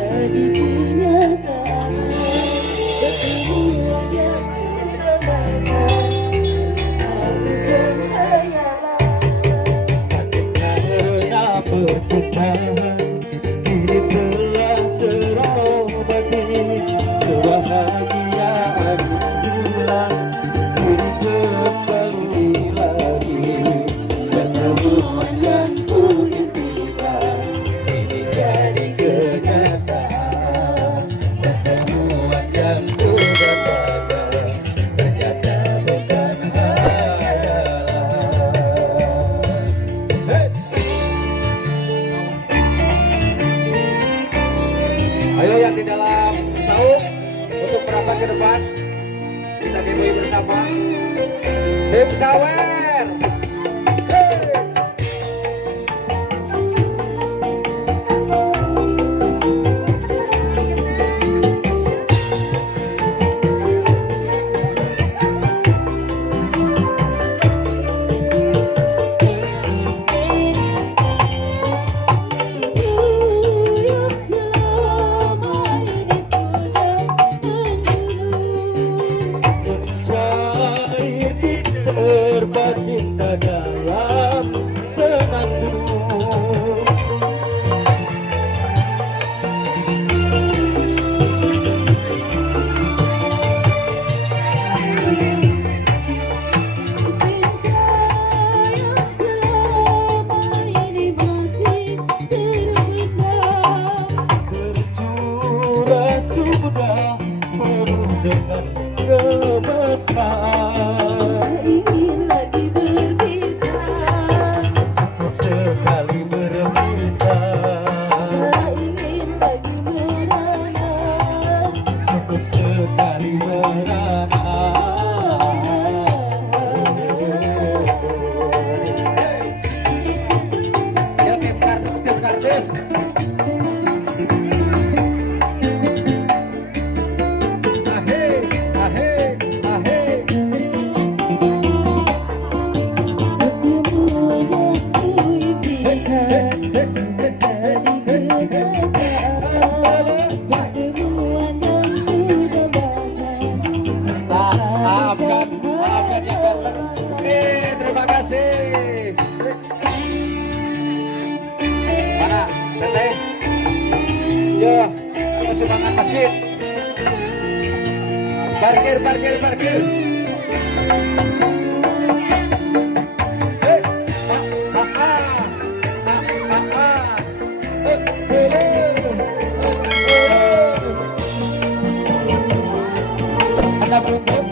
jadi kenyataan. Bertemu wajah perpisahan kini telah terobati, kebahagiaan pulang kini kembali lagi. Pertemuan yang ku impikan ini jadi kenyataan. Pertemuan yang ku dapatkan ternyata bukan hayalan. Ayo yang di dalam saung untuk merapat ke depan, kita dibui bersama tim sawer. Cinta dalam senandung, tercurah sudah penuh dengan kemesraan. Terima kasih. Mana, Teteh? Yo, ayo semangat masjid. Parkir. Anda beruntung.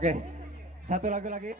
Oke, satu lagu lagi.